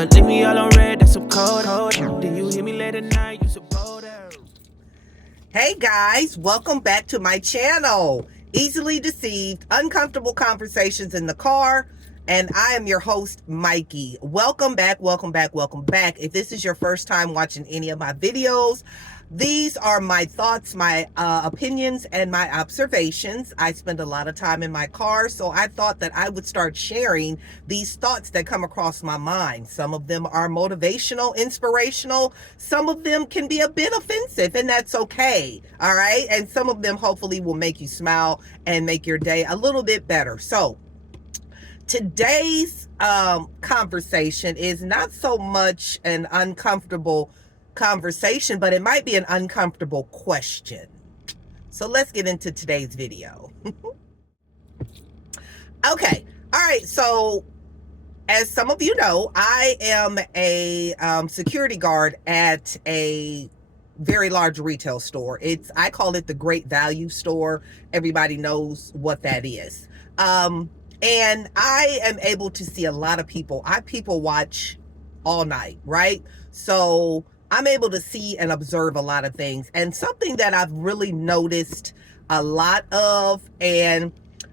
Leave me all on red, that's some cold. Then you hear me late at night, you suppose that. Hey guys, welcome back to my channel. Easily Deceived, Uncomfortable Conversations in the Car. And I am your host, Mikey. Welcome back, welcome back, welcome back. If this is your first time watching any of my videos, these are my thoughts, my opinions, and my observations. I spend a lot of time in my car, so I thought that I would start sharing these thoughts that come across my mind. Some of them are motivational, inspirational. Some of them can be a bit offensive, and that's okay, all right? And some of them hopefully will make you smile and make your day a little bit better. So today's conversation is not so much an uncomfortable conversation, but it might be an uncomfortable question. So let's get into today's video. Okay. All right. So as some of you know, I am a security guard at a very large retail store. I call it the Great Value Store. Everybody knows what that is. And I am able to see a lot of people. I people watch all night, right? So I'm able to see and observe a lot of things. And something that I've really noticed a lot of, and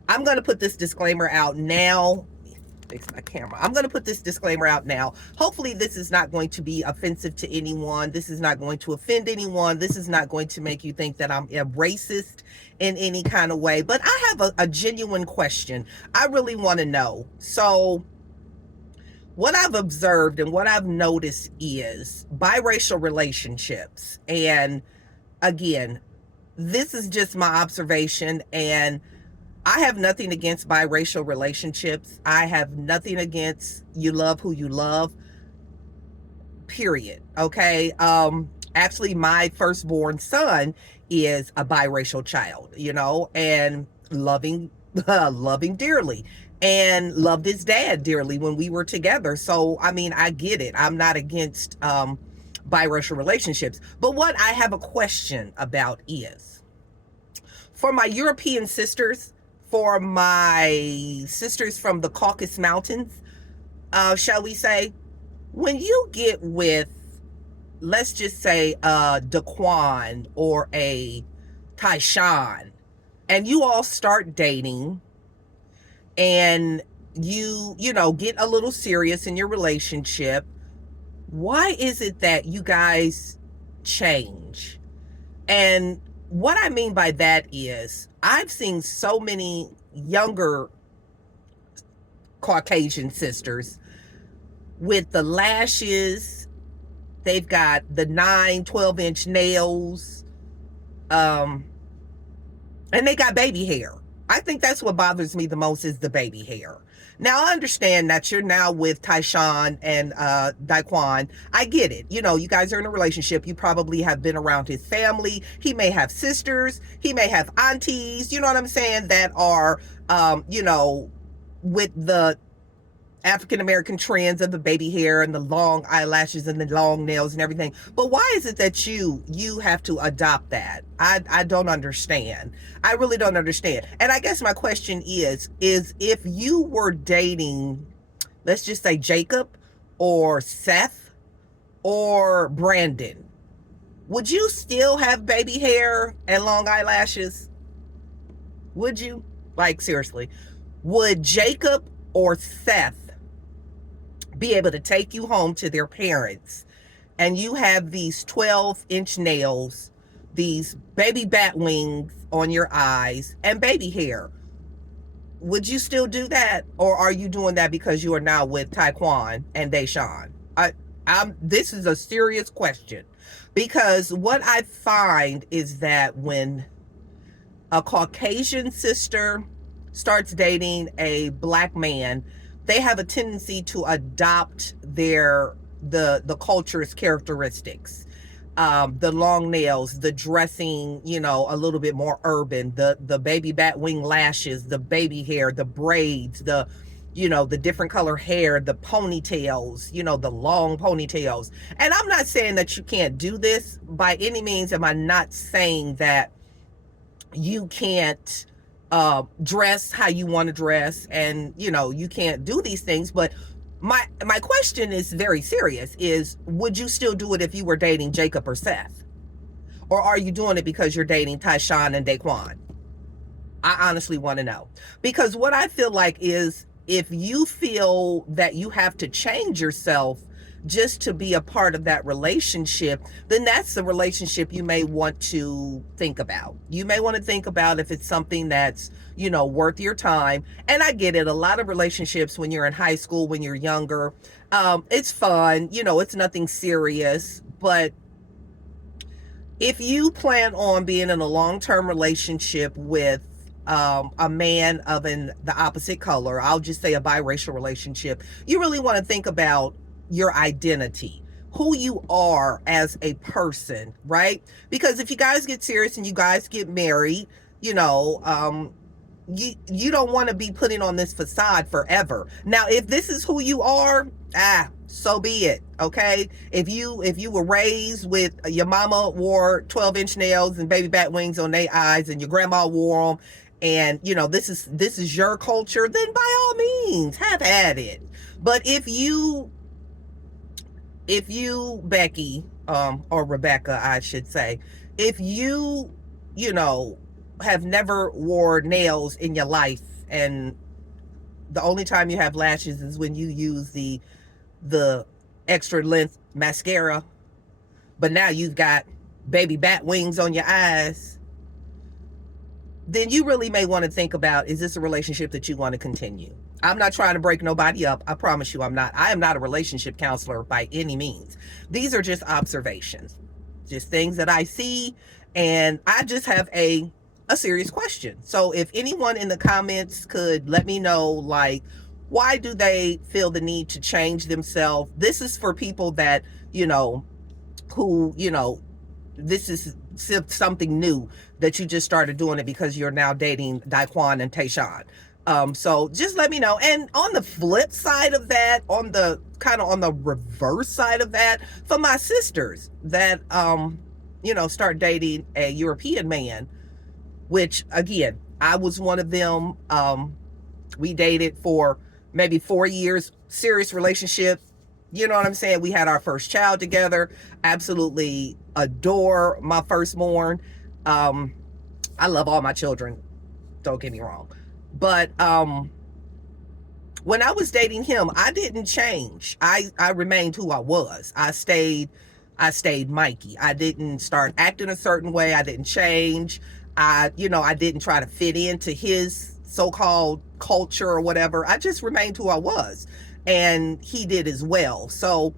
I'm going to put this disclaimer out now. Fix my camera. I'm going to put this disclaimer out now. Hopefully this is not going to be offensive to anyone. This is not going to offend anyone. This is not going to make you think that I'm a racist in any kind of way. But I have a genuine question. I really want to know. So what I've observed and what I've noticed is biracial relationships. And again, this is just my observation, and I have nothing against biracial relationships. I have nothing against you love who you love, period. Okay. Actually, my firstborn son is a biracial child, you know, and loving dearly, and loved his dad dearly when we were together. So, I mean, I get it. I'm not against biracial relationships. But what I have a question about is, for my European sisters, for my sisters from the Caucasus Mountains, shall we say, when you get with, let's just say, Daquan or a Tyshawn, and you all start dating, and you know, get a little serious in your relationship, why is it that you guys change? And what I mean by that is, I've seen so many younger Caucasian sisters with the lashes. They've got the 9-12-inch nails, and they got baby hair. I think that's what bothers me the most, is the baby hair. Now, I understand that you're now with Tyshawn and Daquan. I get it. You know, you guys are in a relationship. You probably have been around his family. He may have sisters. He may have aunties, you know what I'm saying, that are, you know, with the African-American trends of the baby hair and the long eyelashes and the long nails and everything. But why is it that you have to adopt that? I don't understand. I really don't understand. And I guess my question is if you were dating, let's just say Jacob or Seth or Brandon, would you still have baby hair and long eyelashes? Would you? Like, seriously, would Jacob or Seth be able to take you home to their parents, and you have these 12-inch nails, these baby bat wings on your eyes, and baby hair? Would you still do that? Or are you doing that because you are now with Taekwon and Deshawn? This is a serious question, because what I find is that when a Caucasian sister starts dating a black man, they have a tendency to adopt the culture's characteristics. The long nails, the dressing, you know, a little bit more urban, the baby bat wing lashes, the baby hair, the braids, the, you know, the different color hair, the ponytails, you know, the long ponytails. And I'm not saying that you can't do this by any means. Am I not saying that you can't dress how you want to dress, and you know, you can't do these things? But my question is very serious, is would you still do it if you were dating Jacob or Seth? Or are you doing it because you're dating Tyshawn and Daquan? I honestly want to know. Because what I feel like is, if you feel that you have to change yourself just to be a part of that relationship, then that's the relationship you may want to think about. You may want to think about if it's something that's, worth your time. And I get it. A lot of relationships when you're in high school, when you're younger, it's fun. It's nothing serious. But if you plan on being in a long-term relationship with a man of the opposite color, I'll just say a biracial relationship, you really want to think about your identity, who you are as a person, right? Because if you guys get serious and you guys get married, you don't want to be putting on this facade forever. Now, if this is who you are, so be it. Okay. If you were raised with your mama wore 12-inch nails and baby bat wings on their eyes, and your grandma wore them, and this is your culture, then by all means have at it. But if you Becky, or Rebecca, I should say, if you have never wore nails in your life, and the only time you have lashes is when you use the extra length mascara, but now you've got baby bat wings on your eyes, then you really may want to think about, is this a relationship that you want to continue? I'm not trying to break nobody up. I promise you I'm not. I am not a relationship counselor by any means. These are just observations, just things that I see, and I just have a serious question. So if anyone in the comments could let me know, like, why do they feel the need to change themselves? This is for people that, who, this is something new that you just started doing it because you're now dating Daquan and Tayshawn. So just let me know. And on the flip side of that, on the reverse side of that, for my sisters that, start dating a European man, which again, I was one of them. We dated for maybe 4 years, serious relationship. You know what I'm saying? We had our first child together. Absolutely adore my firstborn. I love all my children. Don't get me wrong. But when I was dating him, I didn't change. I remained who I was. I stayed Mikey. I didn't start acting a certain way. I didn't change. I didn't try to fit into his so-called culture or whatever. I just remained who I was, and he did as well. So,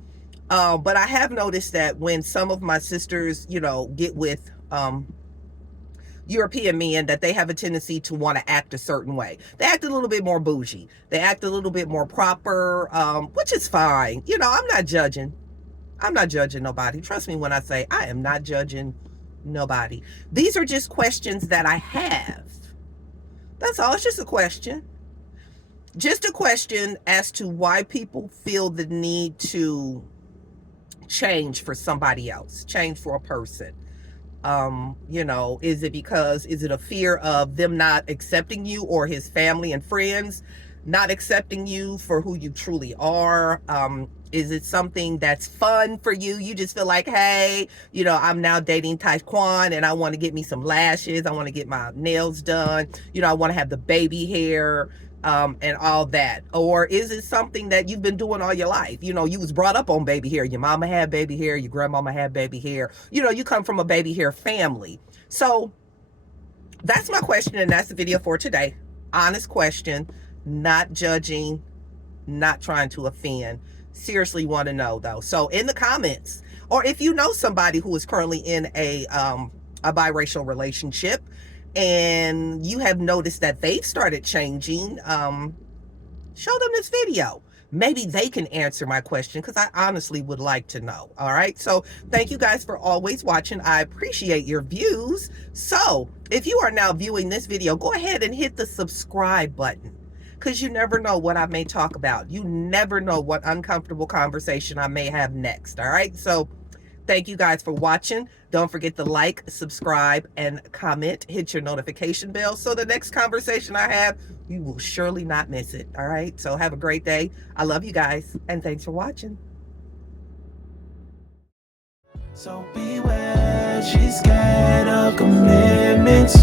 but I have noticed that when some of my sisters, get with European men, that they have a tendency to want to act a certain way. They act a little bit more bougie. They act a little bit more proper, which is fine. I'm not judging. I'm not judging nobody. Trust me when I say I am not judging nobody. These are just questions that I have. That's all. It's just a question. Just a question as to why people feel the need to change for somebody else, change for a person. Is it a fear of them not accepting you, or his family and friends not accepting you for who you truly are? Is it something that's fun for you? You just feel like, hey, I'm now dating Taquan and I want to get me some lashes. I want to get my nails done. I want to have the baby hair, and all that. Or is it something that you've been doing all your life? You was brought up on baby hair. Your mama had baby hair. Your grandmama had baby hair. You come from a baby hair family. So that's my question, and that's the video for today. Honest question, not judging, not trying to offend. Seriously want to know though. So in the comments, or if you know somebody who is currently in a biracial relationship and you have noticed that they've started changing, show them this video. Maybe they can answer my question, because I honestly would like to know. All right. So thank you guys for always watching. I appreciate your views. So if you are now viewing this video, go ahead and hit the subscribe button, because you never know what I may talk about. You never know what uncomfortable conversation I may have next. All right. So Thank you guys for watching. Don't forget to like, subscribe, and comment. Hit your notification bell so the next conversation I have, you will surely not miss it. All right? So have a great day. I love you guys, and thanks for watching. So beware, she's scared of commitments.